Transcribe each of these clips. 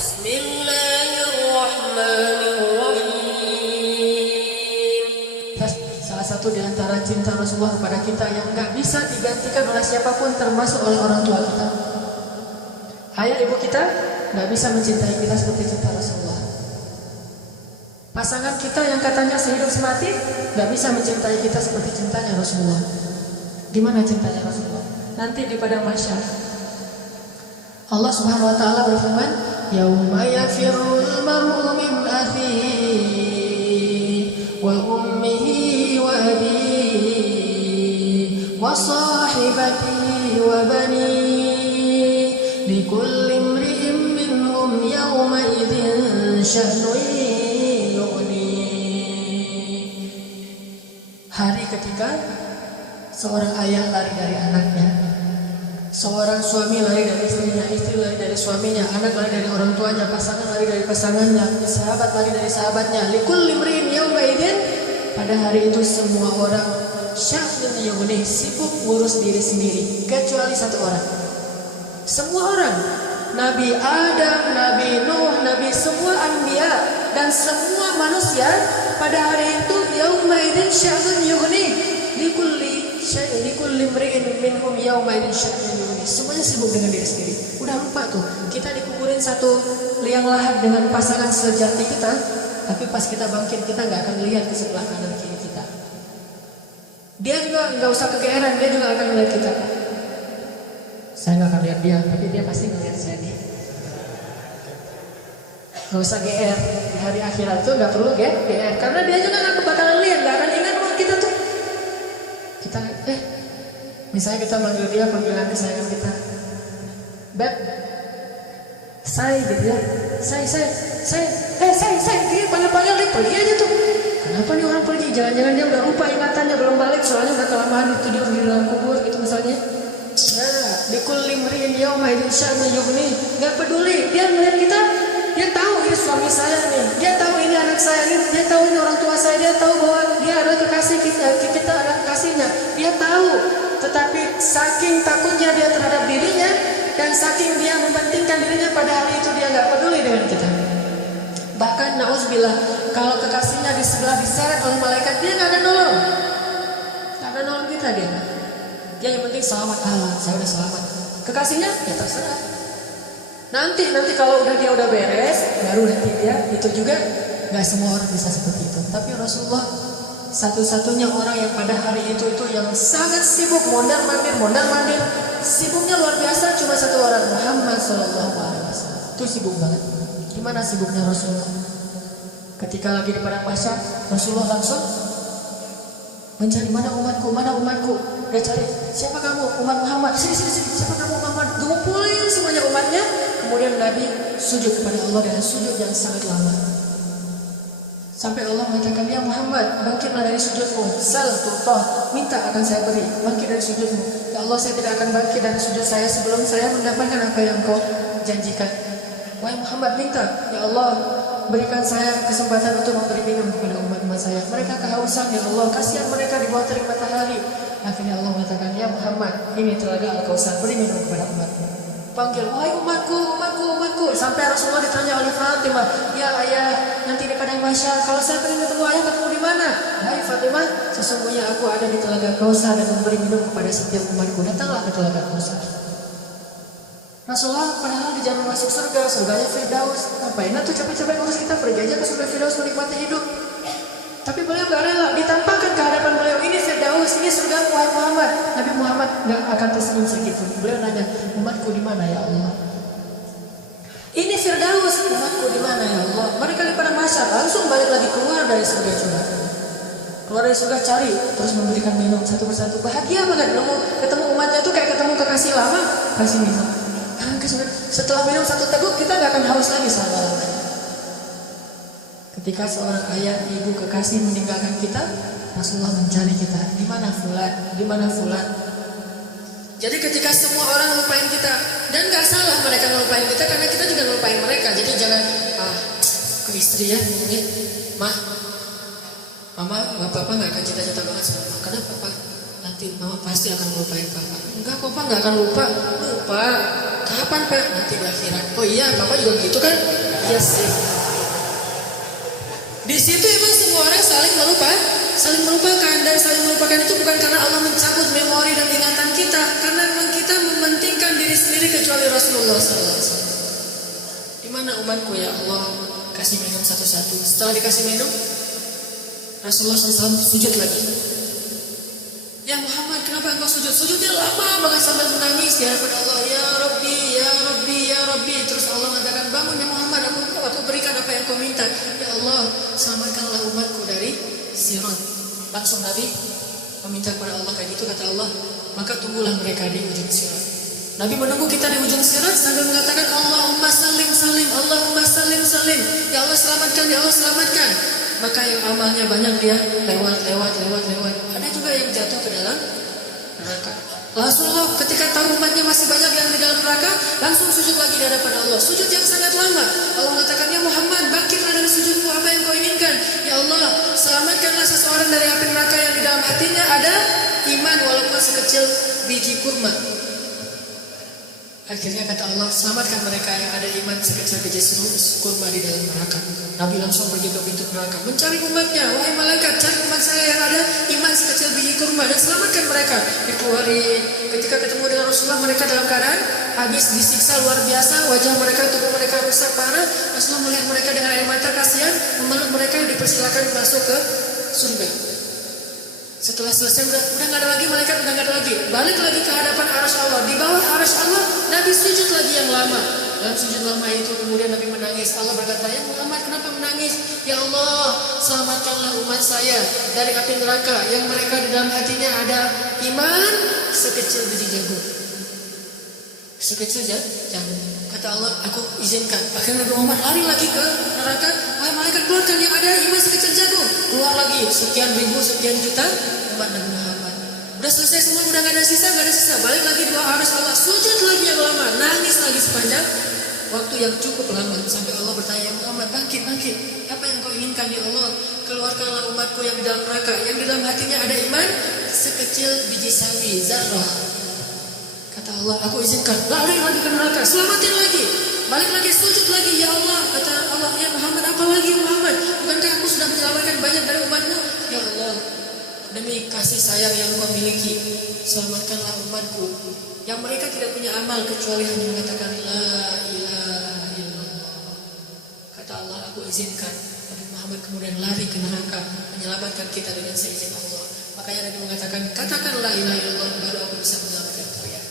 Bismillahirrahmanirrahim. Salah satu di antara cinta Rasulullah kepada kita yang nggak bisa digantikan oleh siapapun, termasuk oleh orang tua kita. Ayah ibu kita nggak bisa mencintai kita seperti cinta Rasulullah. Pasangan kita yang katanya sehidup semati nggak bisa mencintai kita seperti cintanya Rasulullah. Gimana cintanya Rasulullah? Nanti di padang mahsyar Allah Subhanahu wa taala berfirman, "Yauma yafirrul mar'u min akhihi wa ummihi wa abihi wa sahibatihi wa banihi likulli imri'in minhum yawma idzin sya'nun yughni." Hari ketika seorang ayah lari dari anaknya, seorang suami lari dari istrinya, istri lari dari suaminya, anak lari dari orang tuanya, pasangan lari dari pasangannya, sahabat lari dari sahabatnya. Likulli imri'in yawma idzin, pada hari itu semua orang sya'nun yughni, sibuk ngurus diri sendiri, kecuali satu orang. Semua orang, Nabi Adam, Nabi Nuh, Nabi semua anbiya dan semua manusia pada hari itu yawma idzin sya'nun yughni, likulli imri'in minhum yawma idzin sya'nun yughni. Semuanya sibuk dengan diri sendiri. Udah lupa tuh, kita dikuburin satu liang lahat dengan pasangan sejati kita, tapi pas kita bangkit kita nggak akan melihat ke sebelah kanan kiri kita. Dia juga nggak usah kegeeran, dia juga akan melihat kita. Saya nggak akan lihat dia, tapi dia pasti melihat saya nih. Nggak usah GR di hari akhirat tuh, nggak perlu GR, karena dia juga nggak bakalan lihat, nggak akan ingat sama kita tuh. Kita misalnya kita manggil dia, panggilannya sayang kita, Beb, say gitu ya, say, dia panggil dia pergi aja tuh. Kenapa nih orang pergi? Jangan-jangan dia udah lupa ingatannya, belum balik, soalnya udah kelamaan itu dia di dalam kubur gitu misalnya. Nah, likulli imri'in yawma idzin sya'nun yughni, nggak peduli, dia melihat kita, dia tahu ini suami saya nih, dia tahu ini anak saya nih, dia tahu ini orang tua saya, dia tahu bahwa dia adalah kekasih kita adalah kekasihnya, dia tahu. Tetapi saking takutnya dia terhadap dirinya dan saking dia mementingkan dirinya, pada hari itu dia nggak peduli dengan kita. Bahkan na'udzubillah, kalau kekasihnya di sebelah diseret oleh malaikat, dia nggak akan nolong, kita dia. Dia yang penting selamat, saya udah selamat. Kekasihnya ya terserah. Nanti kalau dia udah beres, baru nanti dia. Itu juga nggak semua orang bisa seperti itu. Tapi Rasulullah satu-satunya orang yang pada hari itu yang sangat sibuk, mondar mandir, sibuknya luar biasa. Cuma satu orang, Muhammad Sallallahu Alaihi Wasallam. Itu sibuk banget. Gimana sibuknya Rasulullah? Ketika lagi di padang mahsyar, Rasulullah langsung mencari mana umatku. Dia cari, siapa kamu? Umat Muhammad. Sini. Siapa kamu? Muhammad. Ngumpulin semuanya umatnya. Kemudian Nabi sujud kepada Allah dengan sujud yang sangat lama. Sampai Allah mengatakan, ya Muhammad, bangkitlah dari sujudmu. Sal tu'tah, minta akan saya beri. Bangkit dari sujudmu. Ya Allah, saya tidak akan bangkit dari sujud saya sebelum saya mendapatkan apa yang kau janjikan. Wahai Muhammad, minta. Ya Allah, berikan saya kesempatan untuk memberi minum kepada umat-umat saya. Mereka kehausan, ya Allah, kasihan mereka di bawah terik matahari. Akhirnya Allah mengatakan, ya Muhammad, ini telaga Al-Kautsar, beri minum kepada umatmu. Panggil, wahai umatku. Sampai Rasulullah ditanya oleh Fatimah, ya ayah, nanti di padang mahsyar, kalau saya pengen ketemu ayah, ketemu di mana? Hai Fatimah, sesungguhnya aku ada di telaga Kautsar dan memberi minum kepada setiap umatku. Datanglah ke telaga Kautsar. Rasulullah padahal di jalan masuk surganya Firdaus. Ngapain tuh capek-capek ngurus kita, pergi aja ke surga Firdaus menikmati hidup. Tapi beliau gak rela, ditampakkan ke hadapan beliau, ini Firdaus, ini surga wahai Muhammad. Nabi Muhammad gak akan tersenyum sedikit pun. Beliau nanya, umatku di mana ya Allah? Ini Firdaus, umatku di mana ya Allah? Mereka di padang mahsyar langsung balik lagi keluar dari surga juga. Keluar dari surga cari, terus memberikan minum satu persatu. Bahagia banget ketemu umatnya tuh kayak ketemu kekasih lama, kasih minum. Setelah minum satu teguk kita gak akan haus lagi selama-lamanya. Ketika seorang ayah, ibu, kekasih meninggalkan kita, Rasulullah mencari kita. Di mana fulan? Jadi ketika semua orang ngelupain kita, dan gak salah mereka ngelupain kita karena kita juga ngelupain mereka. Jadi jangan ke istri ya, Mama, papa gak akan cita-cita banget sama mama. Kenapa Pak? Nanti mama pasti akan ngelupain papa. Enggak kok Pak, gak akan lupa. Kapan Pak? Nanti di akhirat. Oh iya, Bapak juga begitu kan? Iya sih. Di situ emang semua orang saling melupakan dan saling melupakan itu bukan karena Allah mencabut memori dan ingatan kita, karena memang kita mementingkan diri sendiri kecuali Rasulullah SAW. Di mana umatku ya Allah? Kasih minum satu-satu. Setelah dikasih minum, Rasulullah SAW sujud lagi. Ya Muhammad, kenapa engkau sujud? Sujudnya lama banget sambil menangis di hadapan Allah. Ya Rabbi, ya Rabbi, ya Rabbi. Terus Allah mengatakan, bangun ya Muhammad, aku berikan apa yang kau minta. Ya Allah, selamatkanlah umatku dari sirat. Langsung Nabi meminta kepada Allah kayak gitu, kata Allah. Maka tunggulah mereka di ujung sirat. Nabi menunggu kita di ujung sirat sambil mengatakan, Allahumma salim salim, Allahumma salim salim. Ya Allah selamatkan, ya Allah selamatkan. Maka yang amalnya banyak dia lewat. Ada juga yang jatuh ke dalam neraka. Rasulullah ketika tahu umatnya masih banyak yang di dalam neraka, langsung sujud lagi di hadapan Allah. Sujud yang sangat lama. Allah mengatakan, ya Muhammad, bangkitlah dari sujudmu, apa yang kau inginkan. Ya Allah, selamatkanlah seseorang dari api neraka yang di dalam hatinya ada iman walaupun sekecil biji kurma. Akhirnya kata Allah, selamatkan mereka yang ada iman sekecil biji kurma di dalam neraka. Nabi langsung pergi ke pintu neraka, mencari umatnya. Wahai malaikat, cari umat saya yang ada iman sekecil biji kurma dan selamatkan mereka. Dikeluarin. Ketika ketemu dengan Rasulullah, mereka dalam keadaan habis disiksa luar biasa. Wajah mereka, tubuh mereka rusak parah. Rasulullah melihat mereka dengan air mata kasihan, memeluk mereka, dipersilakan masuk ke surga. Setelah selesai udah nggak ada lagi malaikat, udah nggak ada lagi. Balik lagi ke hadapan arasy Allah. Di bawah arasy Allah, Nabi sujud lagi yang lama. Dalam sujud lama itu kemudian Nabi menangis. Allah berkata, ya Muhammad, kenapa menangis? Ya Allah, selamatkanlah umat saya dari api neraka yang mereka di dalam hatinya ada iman sekecil biji jagung. Sekecil jagung. Kata Allah, aku izinkan. Akhirnya Nabi Muhammad lari lagi ke neraka. Wahai malaikat, keluarkan yang ada iman sekecil jagung. Keluar lagi sekian ribu, sekian juta umat Nabi Muhammad. Udah selesai semua, udah gak ada sisa. Balik lagi dua arasy Allah, sujud lagi yang lama, nangis lagi sepanjang waktu yang cukup lama. Sampai Allah bertanya, Muhammad, bangkit. Apa yang kau inginkan ya Allah? Keluarkanlah umatku yang di dalam neraka, yang di dalam hatinya ada iman sekecil biji sawi, zarrah. Kata Allah, aku izinkan. Lari lagi ke neraka, selamatin lagi. Balik lagi, sujud lagi. Ya Allah, kata Allah, ya Muhammad, apa lagi Muhammad? Bukankah aku sudah menyelamatkan banyak dari umatmu? Ya Allah, demi kasih sayang yang kau miliki, selamatkanlah umatku yang mereka tidak punya amal kecuali hanya mengatakan la ilaha illallah. Kata Allah, aku izinkan. Nabi Muhammad kemudian lari ke neraka, menyelamatkan kita dengan seizin Allah. Makanya Nabi mengatakan, katakan la ilaha illallah, baru aku bisa menyelamatkan kalian.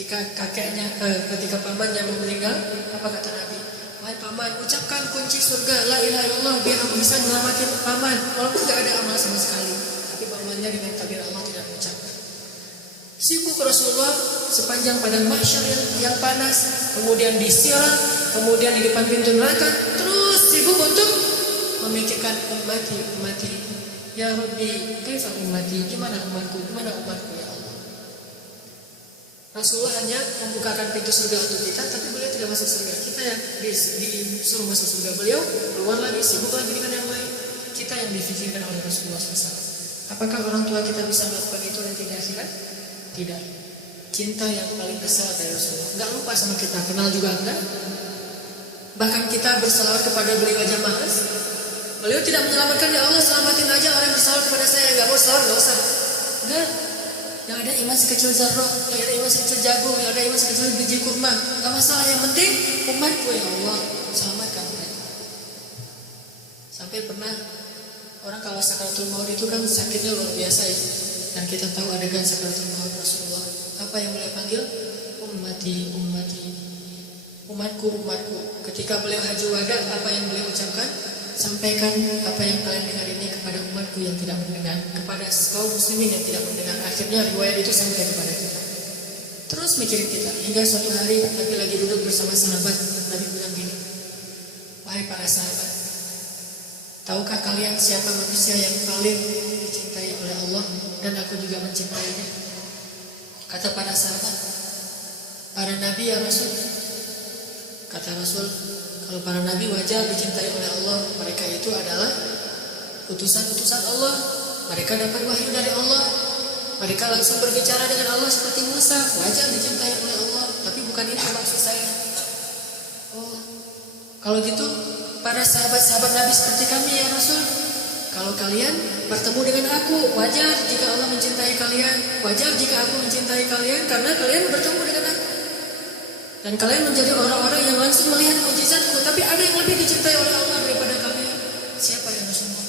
Ketika pamannya mau meninggal, apa kata Nabi? Wahai paman, ucapkan kunci surga la ilaha illallah biar aku bisa menyelamatkan paman, walaupun tidak ada amal sama sekali. Tapi pamannya dengan takdir Allah tidak mengucapkan. Sibuk Rasulullah sepanjang padang mahsyar yang panas, kemudian di sirat, kemudian di depan pintu neraka, terus sibuk untuk memikirkan ummati. Ya Rabbi, kaifa ummati? Gimana umatku ya Allah? Rasulullah hanya membukakan pintu surga untuk kita, tapi beliau tidak masuk surga. Kita yang disuruh masuk surga, beliau keluar lagi, sibuk lagi dengan yang lain. Kita yang difikirkan oleh Rasulullah SAW. Apakah orang tua kita bisa melakukan itu nanti di akhirat? Tidak. Cinta yang paling besar dari Rasulullah. Enggak lupa sama kita, kenal juga enggak. Bahkan kita berselawat kepada beliau aja malas. Beliau tidak menyelamatkan, ya Allah selamatin aja orang berselawat kepada saya. Enggak mau selawat, enggak usah. Enggak. Yang ada iman sekecil zarrah, yang ada iman sekecil jagung, yang ada iman sekecil biji kurma, enggak masalah, yang penting umatku ya Allah, selamatkan mereka. Sampai pernah orang kalau sakaratul maut itu kan sakitnya luar biasa ya. Dan kita tahu adegan sakaratul maut Rasulullah. Apa yang beliau panggil? Ummati. Umatku. Ketika beliau haji wada, apa yang beliau ucapkan? Sampaikan apa yang kalian dengar ini kepada umatku yang tidak mendengar, kepada kaum muslimin yang tidak mendengar. Akhirnya riwayat itu sampai kepada kita. Terus mikirin kita, hingga suatu hari Nabi lagi duduk bersama sahabat. Nabi bilang gini, wahai para sahabat, tahukah kalian siapa manusia yang paling dicintai oleh Allah dan aku juga mencintainya? Kata para sahabat, para nabi ya Rasul. Kata Rasul, kalau para nabi wajar dicintai oleh Allah, mereka itu adalah utusan-utusan Allah. Mereka dapat wahyu dari Allah. Mereka langsung berbicara dengan Allah seperti Musa, wajar dicintai oleh Allah. Tapi bukan itu maksud saya. Oh, kalau gitu para sahabat-sahabat Nabi seperti kami ya Rasul. Kalau kalian bertemu dengan aku, wajar jika Allah mencintai kalian, wajar jika aku mencintai kalian karena kalian bertemu dengan aku. Dan kalian menjadi orang-orang yang langsung melihat mukjizatku. Tapi ada yang lebih dicintai oleh Allah daripada kalian. Siapa yang Rasulullah?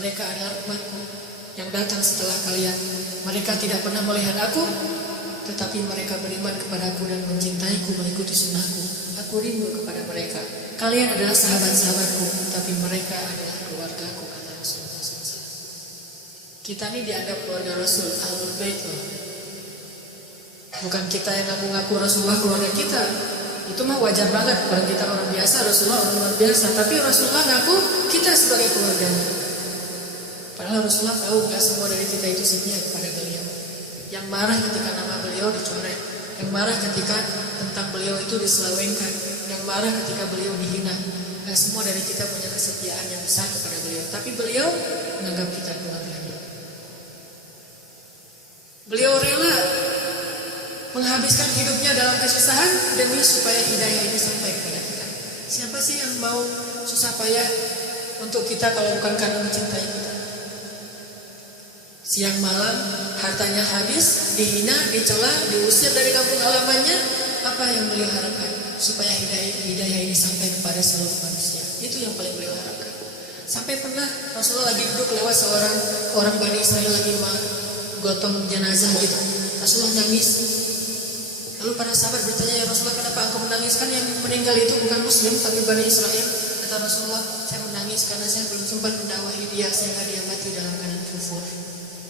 Mereka adalah umatku yang datang setelah kalian. Mereka tidak pernah melihat aku, tetapi mereka beriman kepadaku dan mencintaiku, mengikuti sunnahku. Aku rindu kepada mereka. Kalian adalah sahabat-sahabatku, tapi mereka adalah keluargaku, kata Rasulullah SAW. Kita ini dianggap keluarga Rasul, Ahlul Bait loh. Bukan kita yang ngaku-ngaku Rasulullah keluarga kita. Itu mah wajar banget. Orang kita orang biasa, Rasulullah orang luar biasa. Tapi Rasulullah ngaku kita sebagai keluarganya. Padahal Rasulullah tahu gak semua dari kita itu setia kepada beliau. Yang marah ketika nama beliau dicoret, yang marah ketika tentang beliau itu diselewengkan, yang marah ketika beliau dihina. Gak semua dari kita punya kesetiaan yang besar kepada beliau. Tapi beliau menganggap kita keluarganya. Beliau rela menghabiskan hidupnya dalam kesusahan demi supaya hidayah ini sampai kepada kita. Siapa sih yang mau susah payah untuk kita kalau bukan karena mencintai kita? Siang malam hartanya habis, dihina, dicela, diusir dari kampung halamannya. Apa yang beliau harapkan? Supaya hidayah ini sampai kepada seluruh manusia. Itu yang paling beliau harapkan. Sampai pernah Rasulullah lagi duduk lewat seorang orang Bani Israel lagi gotong jenazah gitu. Rasulullah nangis. Lalu para sahabat bertanya, ya Rasulullah, kenapa engkau menangis? Kan yang meninggal itu bukan Muslim tapi Bani Israel. Kata Rasulullah, saya menangis karena saya belum sempat mendakwahi dia sehingga dia mati dalam keadaan kufur.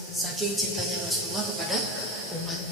Saking cintanya Rasulullah kepada umat.